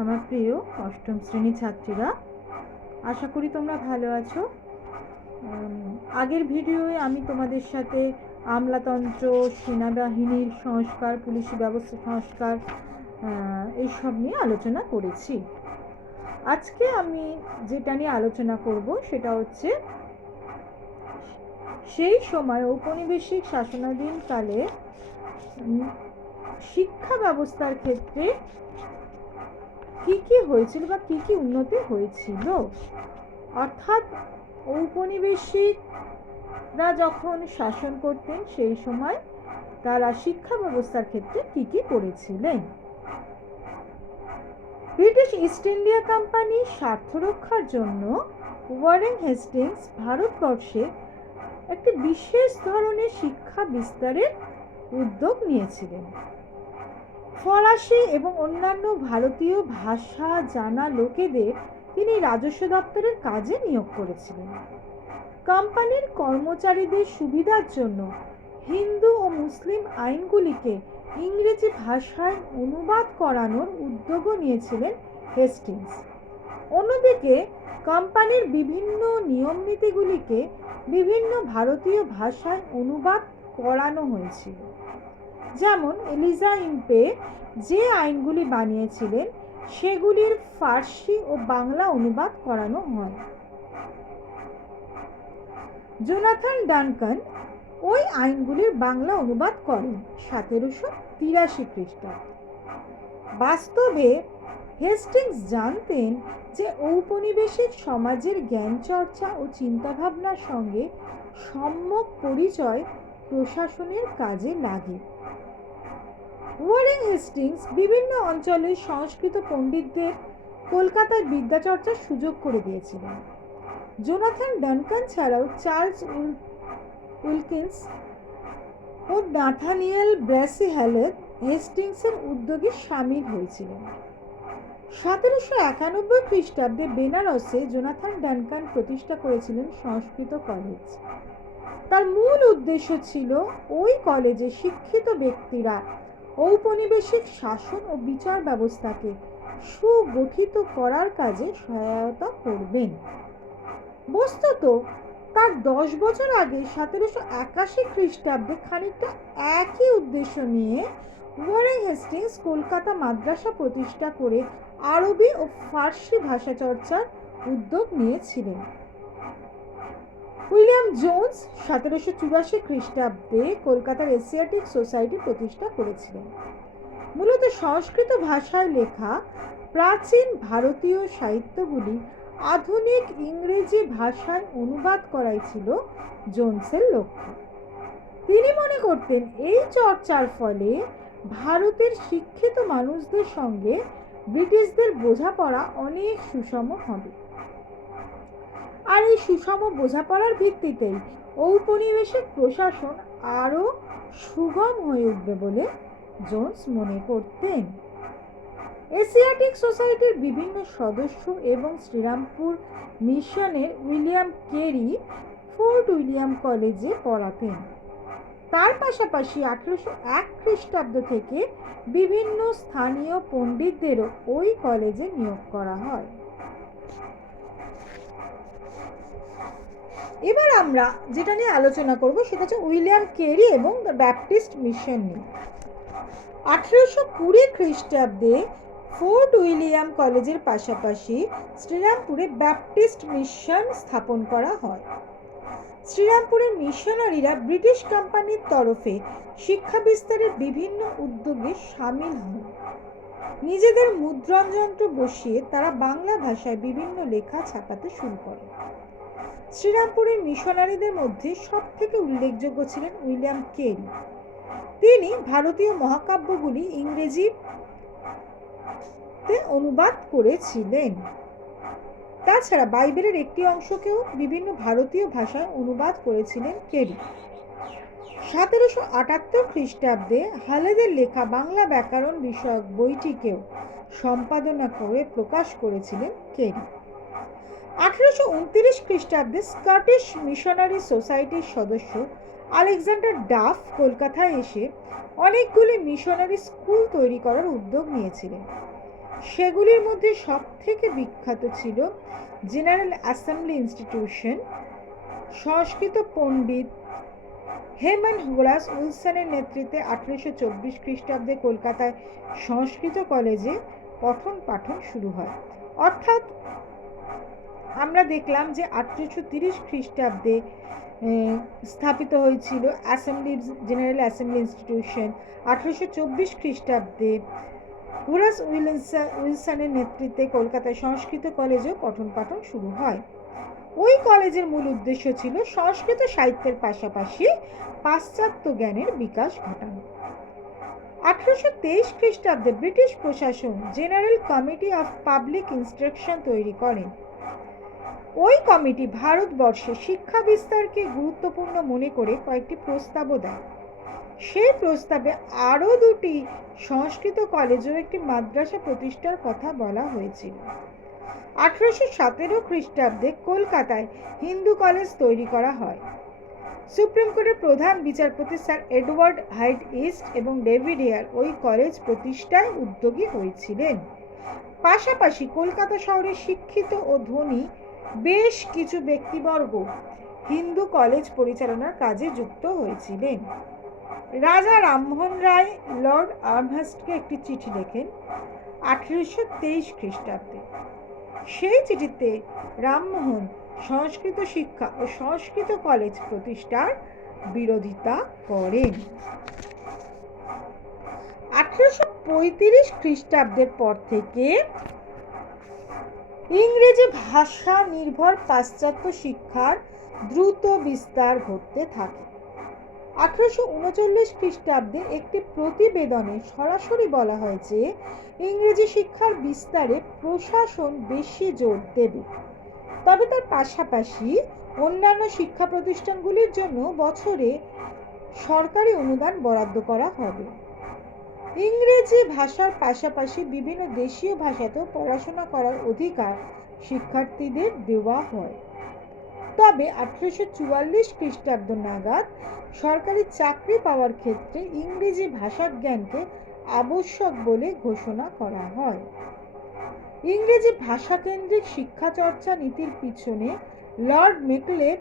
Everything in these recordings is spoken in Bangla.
আমার প্রিয় অষ্টম শ্রেণী ছাত্রীরা, আশা করি তোমরা ভালো আছো। আগের ভিডিওয়ে আমি তোমাদের সাথে আমলাতন্ত্র, সেনাবাহিনীর সংস্কার, পুলিশি ব্যবস্থা সংস্কার এইসব নিয়ে আলোচনা করেছি। আজকে আমি যেটা নিয়ে আলোচনা করব সেটা হচ্ছে সেই সময় ঔপনিবেশিক শাসনাধীন কালে শিক্ষা ব্যবস্থার ক্ষেত্রে কি কি হয়েছিল বা কি কি উন্নতি হয়েছিল, অর্থাৎ ঔপনিবেশিকরা যখন শাসন করতেন সেই সময় তারা শিক্ষা ব্যবস্থার ক্ষেত্রে কি কি করেছিলেন। ব্রিটিশ ইস্ট ইন্ডিয়া কোম্পানি স্বার্থ রক্ষার জন্য ওয়ারেন হেস্টিংস ভারতবর্ষে একটি বিশেষ ধরনের শিক্ষা বিস্তারের উদ্যোগ নিয়েছিলেন। ফরাসি এবং অন্যান্য ভারতীয় ভাষা জানা লোকেদের তিনি রাজস্ব দপ্তরের কাজে নিয়োগ করেছিলেন। কোম্পানির কর্মচারীদের সুবিধার জন্য হিন্দু ও মুসলিম আইনগুলিকে ইংরেজি ভাষায় অনুবাদ করানোর উদ্যোগও নিয়েছিলেন হেস্টিংস। অন্যদিকে কোম্পানির বিভিন্ন নিয়মনীতিগুলিকে বিভিন্ন ভারতীয় ভাষায় অনুবাদ করানো হয়েছিল। যেমন এলিজা ইম্পে যে আইনগুলি বানিয়েছিলেন সেগুলির ফার্সি ও বাংলা অনুবাদ করানো হয়। জোনাথন ডানকান ওই আইনগুলির বাংলা অনুবাদ করেন 1783 খ্রিস্টাব্দে। বাস্তবে হেস্টিংস জানতেন যে ঔপনিবেশিক সমাজের জ্ঞান চর্চা ও চিন্তাভাবনার সঙ্গে সম্যক পরিচয় প্রশাসনের কাজে লাগে। ওয়ারেন হেস্টিংস বিভিন্ন অঞ্চলের সংস্কৃত পণ্ডিতদের কলকাতায় বিদ্যাচর্চার সুযোগ করে দিয়েছিলেন। জোনাথন ডানকান ছাড়াও চার্লস উইলকিন্স ও নাথানিয়েল ব্র্যাসি হ্যালেট হেস্টিংসের উদ্যোগে সামিল হয়েছিলেন। 1791 খ্রিস্টাব্দে বেনারসে জোনাথন ডানকান প্রতিষ্ঠা করেছিলেন সংস্কৃত কলেজ। তার মূল উদ্দেশ্য ছিল ওই কলেজে শিক্ষিত ব্যক্তিরা ঔপনিবেশিক শাসন ও বিচার ব্যবস্থাকে সুগঠিত করার কাজে সহায়তা করবেন। বস্তুত তার 10 বছর আগে 1781 খ্রিস্টাব্দে খানিকটা একই উদ্দেশ্য নিয়ে ওয়ারেন হেস্টিংস কলকাতা মাদ্রাসা প্রতিষ্ঠা করে আরবি ও ফার্সি ভাষা চর্চার উদ্যোগ নিয়েছিলেন। উইলিয়াম জোন্স 1784 খ্রিস্টাব্দে কলকাতার এশিয়াটিক সোসাইটি প্রতিষ্ঠা করেছিলেন। মূলত সংস্কৃত ভাষায় লেখা প্রাচীন ভারতীয় সাহিত্যগুলি আধুনিক ইংরেজি ভাষায় অনুবাদ করাই ছিল জোন্সের লক্ষ্য। তিনি মনে করতেন এই চর্চার ফলে ভারতের শিক্ষিত মানুষদের সঙ্গে ব্রিটিশদের বোঝাপড়া অনেক সুষম হবে, আর এই সুষম বোঝাপড়ার ভিত্তিতেই ঔপনিবেশিক প্রশাসন আরও সুগম হয়ে উঠবে বলে জোন্স মনে করতেন। এশিয়াটিক সোসাইটির বিভিন্ন সদস্য এবং শ্রীরামপুর মিশনের উইলিয়াম কেরি ফোর্ট উইলিয়াম কলেজে পড়াতেন। তার পাশাপাশি 1801 খ্রিস্টাব্দ থেকে বিভিন্ন স্থানীয় পণ্ডিতদেরও ওই কলেজে নিয়োগ করা হয়। এবার আমরা যেটা নিয়ে আলোচনা করব সেটা হচ্ছে উইলিয়াম কেরি এবং দ্য ব্যাপটিস্ট মিশন নিয়ে। 1820 খ্রিস্টাব্দে ফোর্ট উইলিয়াম কলেজের পাশাপাশি শ্রীরামপুরে ব্যাপটিস্ট মিশন স্থাপন করা হয়। শ্রীরামপুরের মিশনারিরা ব্রিটিশ কোম্পানির তরফে শিক্ষা বিস্তারের বিভিন্ন উদ্যোগে সামিল হন। নিজেদের মুদ্রণ যন্ত্র বসিয়ে তারা বাংলা ভাষায় বিভিন্ন লেখা ছাপাতে শুরু করে। শ্রীরামপুরের মিশনারিদের মধ্যে সব থেকে উল্লেখযোগ্য ছিলেন উইলিয়াম কেরি। তিনি ভারতীয় মহাকাব্যগুলি ইংরেজিতে অনুবাদ করেছিলেন। তাছাড়া বাইবেলের একটি অংশকেও বিভিন্ন ভারতীয় ভাষায় অনুবাদ করেছিলেন কেরি। 1778 খ্রিস্টাব্দে হালেদের লেখা বাংলা ব্যাকরণ বিষয়ক বইটিকেও সম্পাদনা করে প্রকাশ করেছিলেন কেরি। 1829 খ্রিস্টাব্দে স্কটিশ মিশনারি সোসাইটির সদস্য আলেকজান্ডার ডাফ কলকাতায় এসে অনেকগুলি মিশনারি স্কুল তৈরি করার উদ্যোগ নিয়েছিলেন। সেগুলির মধ্যে সবথেকে বিখ্যাত ছিল জেনারেল অ্যাসেম্বলি ইনস্টিটিউশন। সংস্কৃত পণ্ডিত হেমন হোরাস উইলসনের নেতৃত্বে 1824 খ্রিস্টাব্দে কলকাতায় সংস্কৃত কলেজে পঠন পাঠন শুরু হয়। অর্থাৎ আমরা দেখলাম যে 1830 খ্রিস্টাব্দে স্থাপিত হয়েছিল জেনারেল অ্যাসেম্বলি ইনস্টিটিউশন। 1824 খ্রিস্টাব্দে হোরাস উইলসনের নেতৃত্বে কলকাতায় সংস্কৃত কলেজেও পঠন পাঠন শুরু হয়। ওই কলেজের মূল উদ্দেশ্য ছিল সংস্কৃত সাহিত্যের পাশাপাশি পাশ্চাত্য জ্ঞানের বিকাশ ঘটানো। 1823 খ্রিস্টাব্দে ব্রিটিশ প্রশাসন general committee of public instruction তৈরি করেন। ওই কমিটি ভারতবর্ষে শিক্ষা বিস্তারকে গুরুত্বপূর্ণ মনে করে কয়েকটি প্রস্তাবও দেয়। সেই প্রস্তাবে আরও দুটি সংস্কৃত কলেজ ও একটি মাদ্রাসা প্রতিষ্ঠার কথা বলা হয়েছিল। 1817 খ্রিস্টাব্দে কলকাতায় হিন্দু কলেজ তৈরি করা হয়। সুপ্রিম কোর্টের প্রধান বিচারপতি স্যার এডওয়ার্ড হাইড ইস্ট এবং ডেভিড হেয়ার ওই কলেজ প্রতিষ্ঠায় উদ্যোগী হয়েছিলেন। পাশাপাশি কলকাতা শহরের শিক্ষিত ও ধনী বেশ কিছু ব্যক্তিবর্গ হিন্দু কলেজ পরিচালনার কাজে যুক্ত হয়েছিলেন। রাজা রামমোহন রায় লর্ড আর্মহার্স্টকে একটি চিঠি লেখেন 1823 খ্রিস্টাব্দে। সেই চিঠিতে রামমোহন সংস্কৃত শিক্ষা ও সংস্কৃত কলেজ প্রতিষ্ঠার বিরোধিতা করেন। 1835 খ্রিস্টাব্দের পর থেকে ইংরেজি ভাষা নির্ভর পাশ্চাত্য শিক্ষার দ্রুত বিস্তার ঘটতে থাকে। 1839 খ্রিস্টাব্দে একটি প্রতিবেদনে সরাসরি বলা হয়েছে ইংরেজি শিক্ষার বিস্তারে প্রশাসন বেশি জোর দেবে, তবে তার পাশাপাশি অন্যান্য শিক্ষা প্রতিষ্ঠানগুলির জন্য বছরে সরকারি অনুদান বরাদ্দ করা হবে। ইংরেজি ভাষার পাশাপাশি বিভিন্ন দেশীয় ভাষাতেও পড়াশোনা করার অধিকার শিক্ষার্থীদের দেওয়া হয়। তবে 1844 খ্রিস্টাব্দ নাগাদ সরকারি চাকরি পাওয়ার ক্ষেত্রে ইংরেজি ভাষা জ্ঞানকে আবশ্যক বলে ঘোষণা করা হয়। ইংরেজি ভাষাকেন্দ্রিক শিক্ষা চর্চা নীতির পিছনে লর্ড মেকলের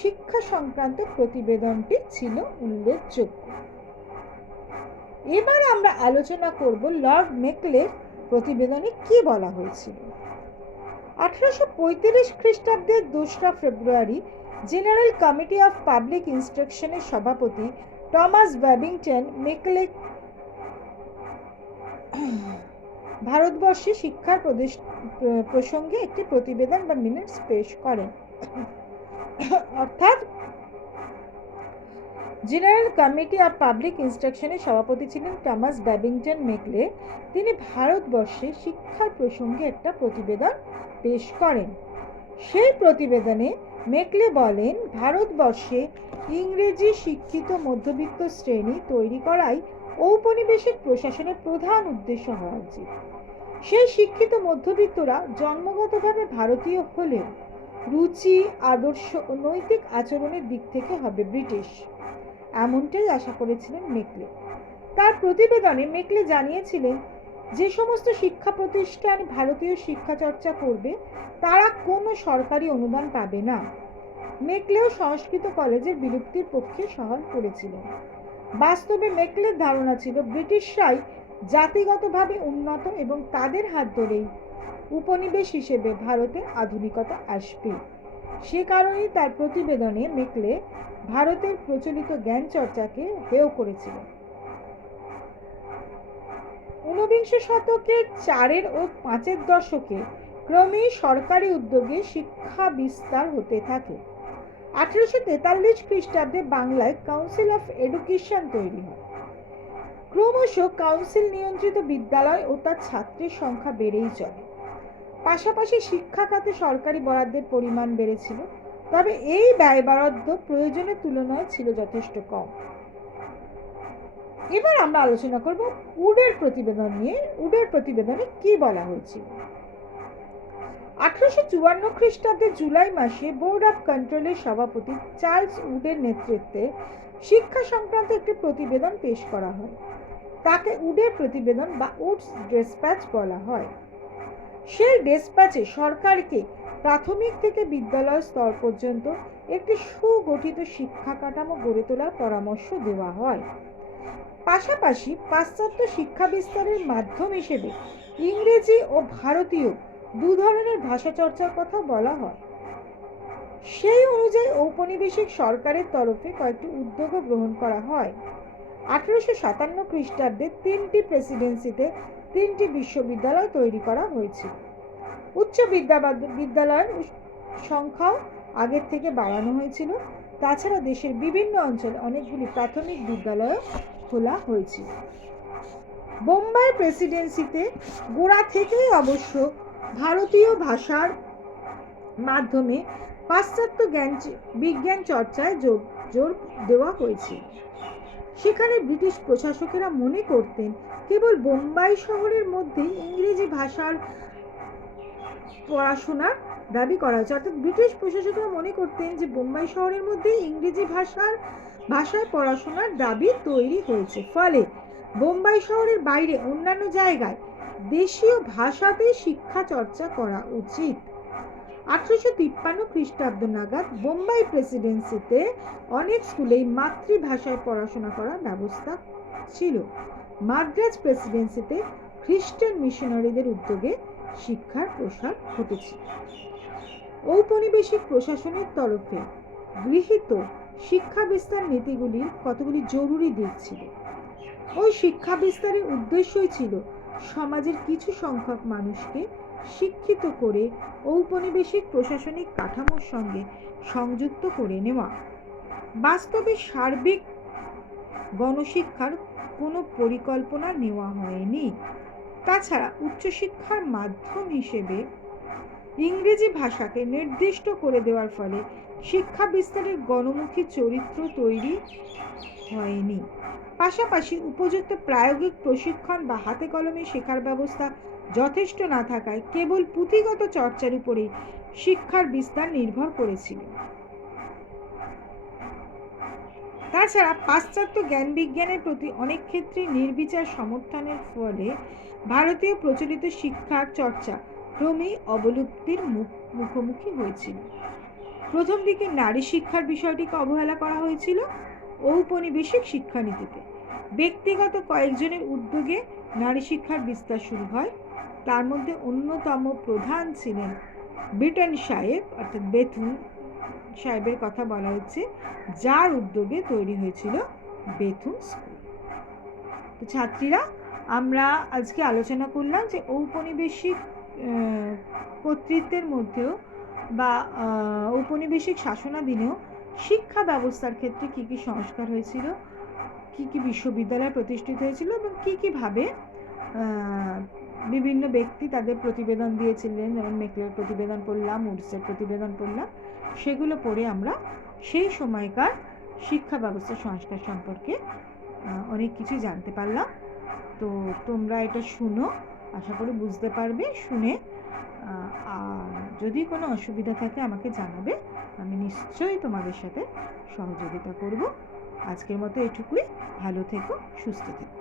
শিক্ষা সংক্রান্ত প্রতিবেদনটি ছিল উল্লেখযোগ্য। এবার আমরা আলোচনা করব লর্ড মেকলের প্রতিবেদনে কি বলা হয়েছিল। 1835 খ্রিস্টাব্দের 2 ফেব্রুয়ারি জেনারেল কমিটি অফ পাবলিক ইনস্ট্রাকশনের সভাপতি টমাস ব্যাবিংটন মেকলে ভারতবর্ষে শিক্ষার প্রসঙ্গে একটি প্রতিবেদন বা মিনিটস পেশ করেন। অর্থাৎ জেনারেল কমিটি অফ পাবলিক ইনস্ট্রাকশনের সভাপতি ছিলেন টমাস ব্যাবিংটন মেকলে। তিনি ভারতবর্ষে শিক্ষার প্রসঙ্গে একটা প্রতিবেদন পেশ করেন। সেই প্রতিবেদনে মেকলে বলেন, ভারতবর্ষে ইংরেজি শিক্ষিত মধ্যবিত্ত শ্রেণী তৈরি করাই ঔপনিবেশিক প্রশাসনের প্রধান উদ্দেশ্য হওয়া উচিত। সেই শিক্ষিত মধ্যবিত্তরা জন্মগতভাবে ভারতীয় হলেও রুচি, আদর্শ ও নৈতিক আচরণের দিক থেকে হবে ব্রিটিশ, এমনটাই আশা করেছিলেন মেকলে। তার প্রতিবেদনে মেকলে জানিয়েছিলেন, যে সমস্ত শিক্ষা প্রতিষ্ঠান ভারতীয় শিক্ষা চর্চা করবে তারা কোনো সরকারি অনুদান পাবে না। মেকলেও সংস্কৃত কলেজের বিলুপ্তির পক্ষে সওয়াল করেছিলেন। বাস্তবে মেকলের ধারণা ছিল ব্রিটিশরাই জাতিগতভাবে উন্নত এবং তাদের হাত ধরেই উপনিবেশ হিসেবে ভারতে আধুনিকতা আসবে। সে কারণেই তার প্রতিবেদনে মেকলে ভারতের প্রচলিত জ্ঞান চর্চাকে হেয় করেছিলেন। 19বিংশ শতকের 4 ও 5 দশকে ক্রমেই সরকারি উদ্যোগে শিক্ষা বিস্তার হতে থাকে। 1843 খ্রিস্টাব্দে বাংলায় কাউন্সিল অফ এডুকেশন তৈরি হয়। ক্রমশ কাউন্সিল নিয়ন্ত্রিত বিদ্যালয় ও তার ছাত্রের সংখ্যা বেড়েই চলে। পাশাপাশি শিক্ষা খাতে সরকারি বরাদ্দের পরিমাণ বেড়েছিল, তবে এই ব্যয় বরাদ্দ প্রয়োজনের তুলনায় ছিল যথেষ্ট কম। এবার আমরা আলোচনা করব উডের প্রতিবেদন নিয়ে। উডের প্রতিবেদনে কি বলা হয়েছিল। 1854 খ্রিস্টাব্দে জুলাই মাসে বোর্ড অফ কন্ট্রোলের সভাপতি চার্লস উডের নেতৃত্বে শিক্ষা সংক্রান্ত একটি প্রতিবেদন পেশ করা হয়। তাকে উডের প্রতিবেদন বা উডস ডিসপ্যাচ বলা হয়। সেই ডেসপ্যাচে সরকারকে প্রাথমিক থেকে বিদ্যালয় স্তর পর্যন্ত একটি সুগঠিত শিক্ষা কাঠামো গড়ে তোলার পরামর্শ দেওয়া হয়। পাশাপাশি পাশ্চাত্য শিক্ষা বিস্তারের মাধ্যম হিসেবে ইংরেজি ও ভারতীয় দু ধরনের ভাষা চর্চার কথা বলা হয়। সেই অনুযায়ী ঔপনিবেশিক সরকারের তরফে কয়েকটি উদ্যোগও গ্রহণ করা হয়। 1857 খ্রিস্টাব্দে 3টি প্রেসিডেন্সিতে 3টি বিশ্ববিদ্যালয় তৈরি করা হয়েছিল। উচ্চ বিদ্যালয়ের সংখ্যাও আগের থেকে বাড়ানো হয়েছিল। তাছাড়া দেশের বিভিন্ন অঞ্চলে অনেকগুলি প্রাথমিক বিদ্যালয় খোলা হয়েছিল। বোম্বাই প্রেসিডেন্সিতে গোড়া থেকেই অবশ্য ভারতীয় ভাষার মাধ্যমে পাশ্চাত্য বিজ্ঞান চর্চায় জোর দেওয়া হয়েছিল। সেখানে ব্রিটিশ প্রশাসকেরা মনে করতেন কেবল বোম্বাই শহরের মধ্যেই ইংরেজি ভাষার পড়াশোনার দাবি করা হয়েছে। অর্থাৎ ব্রিটিশ প্রশাসকেরা মনে করতেন যে বোম্বাই শহরের মধ্যেই ইংরেজি ভাষায় পড়াশোনার দাবি তৈরি হয়েছে, ফলে বোম্বাই শহরের বাইরে অন্যান্য জায়গায় দেশীয় ভাষাতে শিক্ষা চর্চা করা উচিত। 1853 খ্রিস্টাব্দ নাগাদ বোম্বাই প্রেসিডেন্সিতে অনেক স্কুলেই মাতৃভাষায় পড়াশোনা করার ব্যবস্থা ছিল। মাদ্রাজ প্রেসিডেন্সিতে খ্রিস্টান মিশনারিদের উদ্যোগে শিক্ষার প্রসার ঘটেছে। ঔপনিবেশিক প্রশাসনের তরফে গৃহীত শিক্ষা বিস্তার নীতিগুলির কতগুলি জরুরি দিক ছিল। ওই শিক্ষা বিস্তারের উদ্দেশ্যই ছিল সমাজের কিছু সংখ্যক মানুষকে শিক্ষিত করে ঔপনিবেশিক প্রশাসনিক কাঠামোর সঙ্গে সংযুক্ত করে নেওয়া। বাস্তবে সার্বিক গণশিক্ষার কোনো পরিকল্পনা নেওয়া হয়নি। তাছাড়া উচ্চশিক্ষার মাধ্যম হিসেবে ইংরেজি ভাষাকে নির্দিষ্ট করে দেওয়ার ফলে শিক্ষা বিস্তারের গণমুখী চরিত্র তৈরি হয়নি। পাশাপাশি উপযুক্ত প্রায়োগিক প্রশিক্ষণ বা হাতে কলমে শেখার ব্যবস্থা যথেষ্ট না থাকায় কেবল পুঁথিগত চর্চার উপরেই শিক্ষার বিস্তার নির্ভর করেছিল। তাছাড়া পাশ্চাত্য জ্ঞান বিজ্ঞানের প্রতি অনেক ক্ষেত্রে নির্বিচার সমর্থনের ফলে ভারতীয় প্রচলিত শিক্ষার চর্চা ক্রমেই অবলুপ্তির মুখোমুখি হয়েছিল। প্রথম দিকে নারী শিক্ষার বিষয়টিকে অবহেলা করা হয়েছিল ঔপনিবেশিক শিক্ষানীতিতে। ব্যক্তিগত কয়েকজনের উদ্যোগে নারী শিক্ষার বিস্তার শুরু হয়। তার মধ্যে অন্যতম প্রধান ছিলেন বেটন সাহেব, অর্থাৎ বেথুন সাহেবের কথা বলা হচ্ছে, যার উদ্যোগে তৈরি হয়েছিল বেথুন স্কুল। তো ছাত্রীরা, আমরা আজকে আলোচনা করলাম যে ঔপনিবেশিক কর্তৃত্বের মধ্যেও বা ঔপনিবেশিক শাসনাধীনেও শিক্ষা ব্যবস্থার ক্ষেত্রে কী কী সংস্কার হয়েছিল, কী কী বিশ্ববিদ্যালয় প্রতিষ্ঠিত হয়েছিল এবং কী কীভাবে বিভিন্ন ব্যক্তি তাদের প্রতিবেদন দিয়েছিলেন। যেমন মেকলের প্রতিবেদন পড়লাম, উডসের প্রতিবেদন পড়লাম, সেগুলো পড়ে আমরা সেই সময়কার শিক্ষা ব্যবস্থা সংস্কার সম্পর্কে অনেক কিছু জানতে পারলাম। তো তোমরা এটা শুনো, আশা করি বুঝতে পারবে। শুনে আর যদি কোনো অসুবিধা থাকে আমাকে জানাবে, আমি নিশ্চয়ই তোমাদের সাথে সহযোগিতা করব। আজকের মতো এটুকুই। ভালো থেকো, সুস্থ থেকো।